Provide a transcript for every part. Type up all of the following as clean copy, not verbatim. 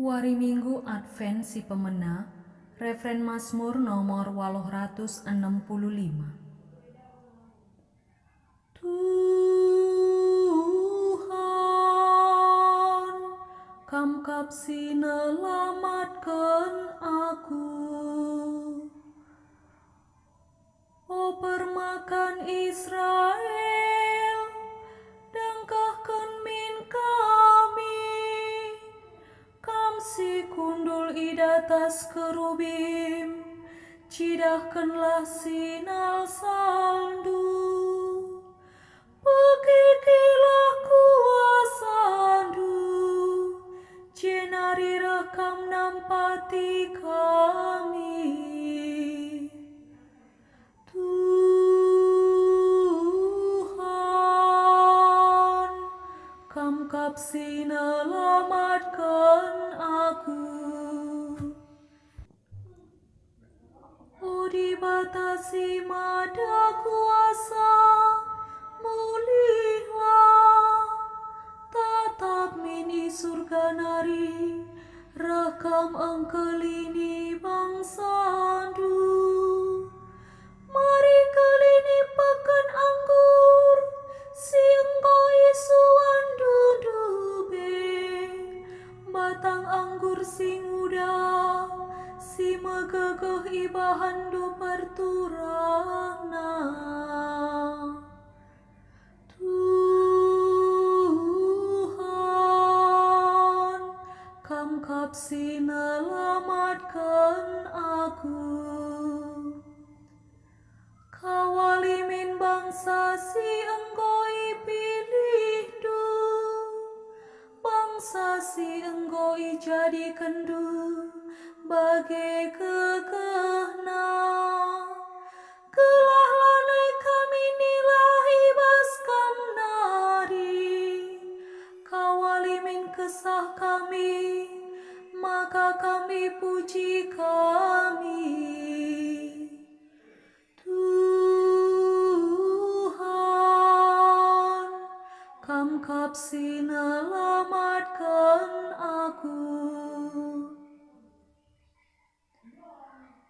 Wari Minggu Advent si pemena, Refren Mazmur nomor 865. Tuhan, Kam kapsi nelamatkan aku. O permakan Israel, dangkahkan min kami. Kam si kundul idatas kerubim, cidahkanlah sinal saldu. Pekikilah kuasandu, jenari rekam nampati kami. Tuhan, Kam kapsi nelamatkan aku. O dibatasi mada kuasa, mulihlah, tatap mini surga nari, rekam engkelini bangsandu. Mari kelini pakan anggur, si engkau isuan dudube, batang anggur si muda, si megegeh ibahan do perturana. Tuhan, Kam kapsi nelamatkan aku. Kawali min bangsa si engkau pilih du, bangsa si engkau jadikan du bagai kekehna. Kelah lanai kami nilahi bas kam nari, kawali min kesah kami, maka kami puji kami. Tuhan, Kam kapsi nelamatkan aku.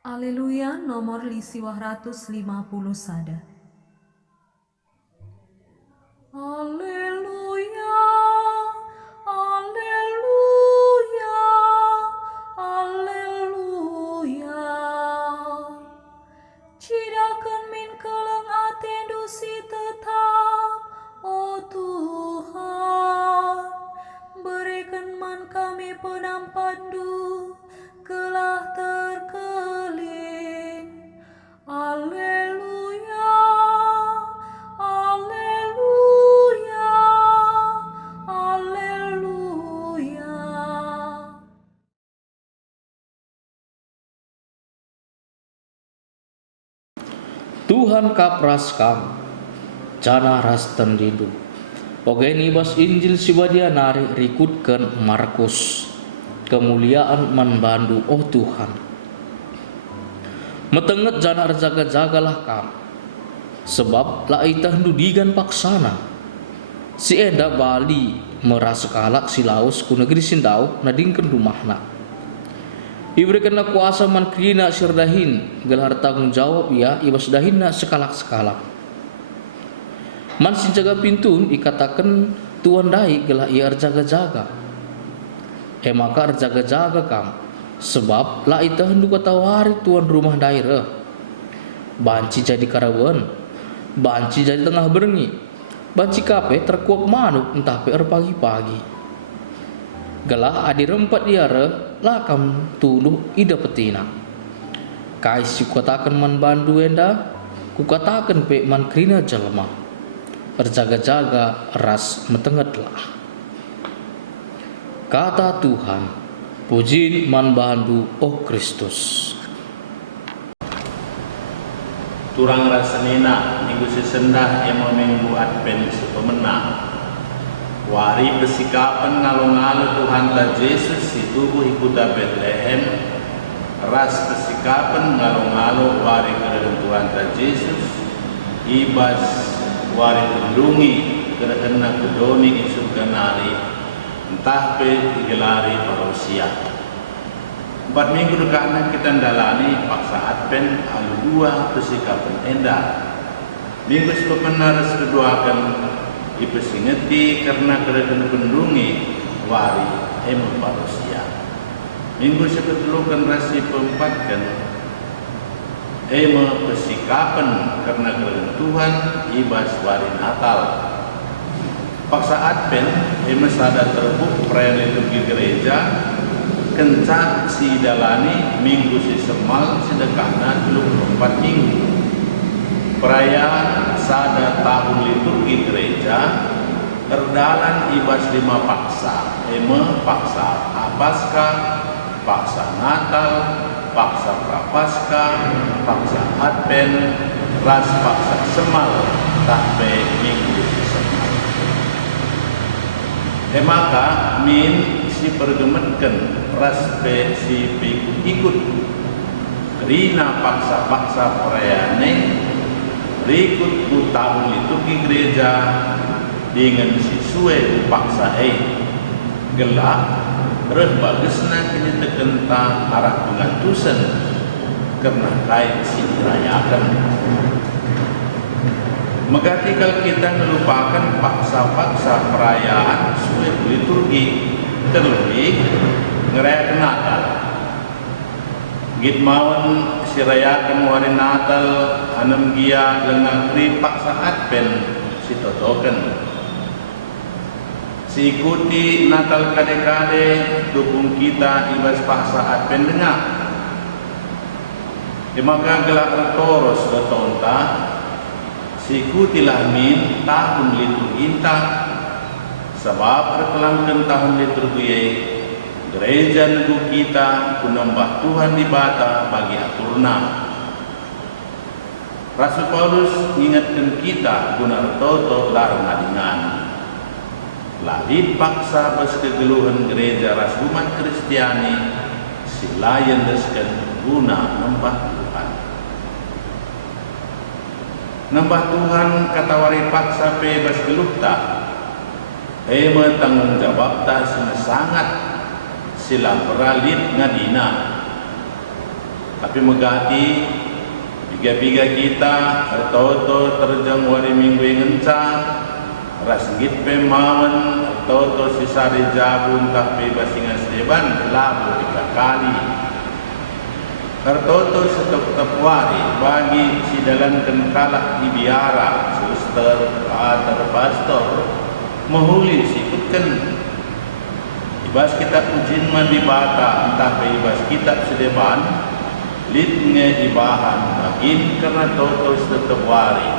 Haleluya nomor lisiwah 150 sada. Haleluya, haleluya, haleluya. Cidahkan min keleng atendu si tetap, o Tuhan. Berikan man kami penampandu, kelah terkelin. Haleluya, haleluya, haleluya. Tuhan kapras kam, jana ras tendindu. Ogeni bas Injil sibadia nari rikutkan Markus. Kemuliaan manbandu oh Tuhan. Metenget jana jaga-jagalah kam. Sebab lai tahndu digan paksana. Si enda bali meraskalak si laus ku negeri sindau nadingken rumahna. Diberikanlah kuasa man krina sirdahin, gelar tanggung jawab ya ibas dahinna sekalak-sekalak. Man sinjaga pintun ikatakan tuan dai gelah ia jaga-jaga. Maka jaga-jaga kam, sebab la ita hendu katawari tuan rumah daerah. Banci jadi karawan, banci jadi tengah berengi, banci kape terkuak manuk entah per pagi-pagi. Gelah adi rempat diara lakam tuluh ida petina. Kais kukatakan man bandu enda, kukatakan pe man krina jalma. Berjaga-jaga ras metengetlah. Kata Tuhan, puji man bandu oh Kristus. Turang rasanina minggu sesendah emo minggu Advent sepemena. Wari besikapan ngalo-ngalo Tuhan ta Yesus si tubuh ikuta Bethlehem. Ras besikapan ngalo-ngalo wari kedalam Tuhan ta Yesus. Ibas wari tundungi kedalam kedoni isu kanari entah pe digelari parusia. 4 minggu dekatnya kita dalani paksa Advent alu 2 persikapan endah. Minggu sepemenar sekeduakan ipesingeti karena kerekan pendungi wari parusia. Minggu seketelukan rasi peempatkan persikapan karena kerekan Tuhan ibas wari Natal. Paksa Advent sadar terbuk perayaan liturgi gereja kencak si dalani minggu si semal sedekahna 24 minggu. Perayaan sada tahun liturgi gereja terdalan ibas 5 paksa. Paksa Paskah, paksa Natal, paksa Prapaskah, paksa Advent, ras paksa semal sampai minggu si semal. Maka min si pergemetkan ras pe si ikut rina paksa-paksa perayaan berikut tahun liturgi gereja dengan si suwe paksa gelap reh bagesna kini tekenta arah pengatusan karena kait si dirayakan. Megati kalau kita melupakan paksa-paksa perayaan suwe liturgi terlebih ngerayakan Natal. Git mawon si rayakan wari Natal anem gia lengan pri paksa Advent si totoken. Si ikuti Natal kade-kade dukung kita ibas paksa Advent dengar. Maka gelak toros betonta si ikutilah min tahun liturgi sebab perkelangkan tahun liturgi gereja negeri kita kunambah Tuhan di bata bagi aturna. Rasul Paulus ingatkan kita guna toto larang adingan. Lali paksa bas kegeluhan gereja ras umat Kristiani sila yang desken guna nambah Tuhan. Nambah Tuhan kata wari paksa pe bas geluh tak. Tanggung jawab tak sangat sila peralit ngadina. Tapi megati biga-biga kita atau terjang wari minggu yang ngencang rasgit pemawan atau sisari jabun tapi basingan seban labu 3 kali. Tertoto setok wari bagi si dalam kenkalak ibiara suster atau pastor mahuli sikutkan ibas kita ujin mandi bata entah ibas kita sedeban litnya ibahan bagin karena toto setok wari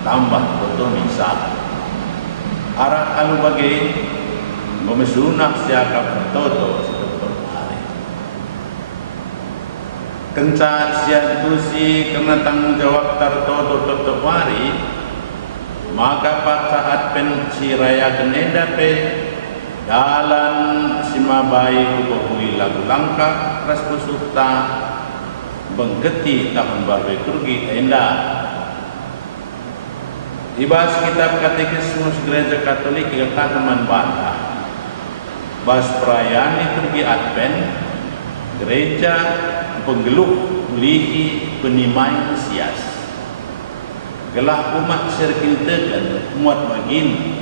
tambah toto misa arah alu bagi memesunak siakap toto setok wari kenca siang tusi karena tanggung jawab tertoto setok wari. Maka paksa Advent si raya keneda pe dalam simabai kubuhui lagu langkah ras kusukta bengketi tahun baru liturgi tenda. Ibas kitab katekismus gereja Katolik katakan membantah bas perayaan liturgi Advent gereja penggeluh lihi penimai Mesias. Gelah umat sirkin tegan muat bagin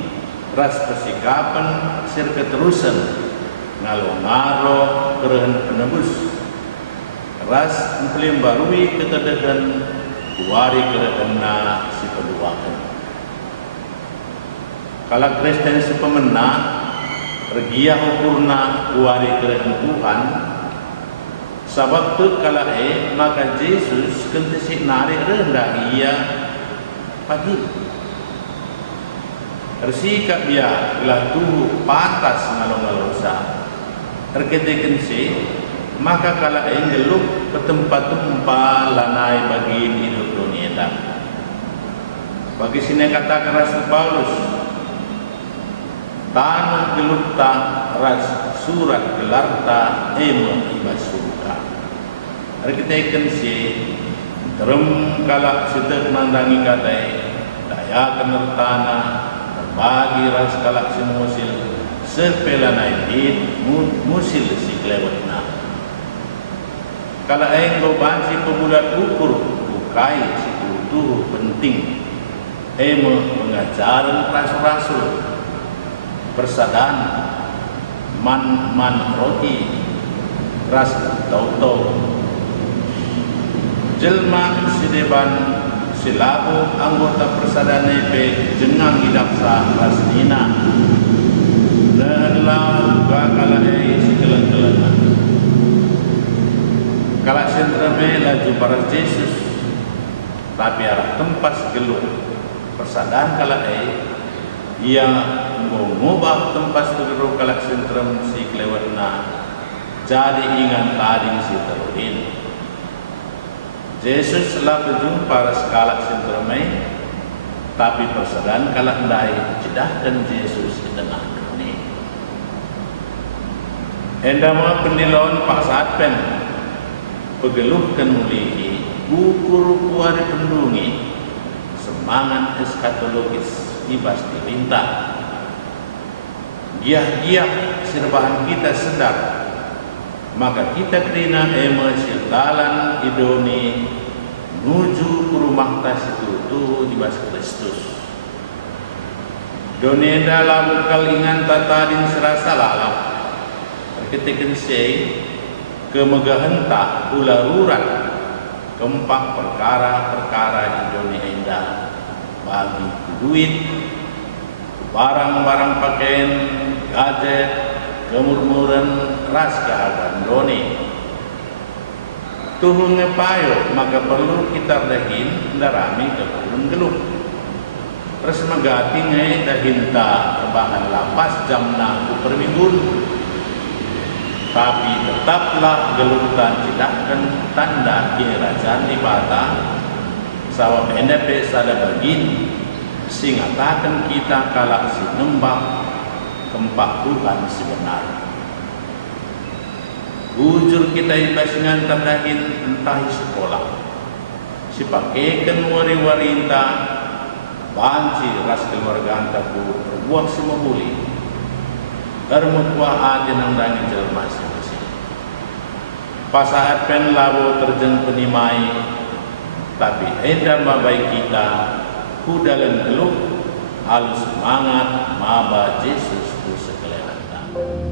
ras persikapan sir keterusan ngalo-ngalo kerehen penebus ras emplim barui ketedegan kuari kerehena si peduakan. Kalau Kristen sepemena regia ukurna kuari kerehen Tuhan sabab tu kala maka Yesus kentesi narik rendah ia pagi resika dia gelah tubuh patas ngalong-ngalongsa terketekan si maka kala geluk ke tempat-tempat lanai bagi hidup dunia dah. Bagi sini katakan Rasul Paulus tanah geluk tak ras surat gelarta ibas surga terketekan si terem kalak sedek mandangi katai daya kenertana terbagi ras kalak semusil sepelana ini musil si kelewatna. Kalau engkau banci pemulat ukur bukai si tuh penting. Mengajaran rasul-rasul persadan man roti ras tau jelma sideban silabu anggota persadane pe jengang idaksa rasnina adalah juga kalai si keleng-kelengan kalak sentrame laju para Yesus tapi arah tempat geluh persadaan kalai ia mengubah tempat seluruh kalak sentrum si kelewatna jadi ingat lading si teruin. Yesus telah berjumpa sekalak sentrumai tapi persadaan kalak dai jedah dan Yesus di tengah dunia. Endama pendilon pak saat pen pegeluhkan mulihi ukur kuari pendungi semangat eskatologis ibas diminta giah-giah serbahan kita sedar maka kita kerina siltalan idoni menuju ke rumah tas itu ibas Kristus doni dalam kalingan tatadin serasa lalap ketika sei kemegahan tak ularurat keempat perkara-perkara idoni endah bagi duit, barang-barang pakaian, gadget, kemurmuran, ras keadaan doni. Tuhun ngepayo, maka perlu kita dahin darami ke kurun geluh. Terus megati ngai dahinta bahan lapas jamna perminggun. Tapi tetaplah gelutan tidakkan tanda kerajaan di bata. Sawab NDP sada bagin singatakan kita kalak sinembah kempak Tuhan sebenar. Ujur kita ibasingan terdahin entah sekolah. Si pakaikan wari-warinta banci ras keluarga antaku berbuah semua muli. Ermukuah aja nang dangin jelma masing-masing. Pasahat pen labo terjeng penimai tapi eda mabai kita kudalan geluh halus semangat maba Yesus tu sekalian.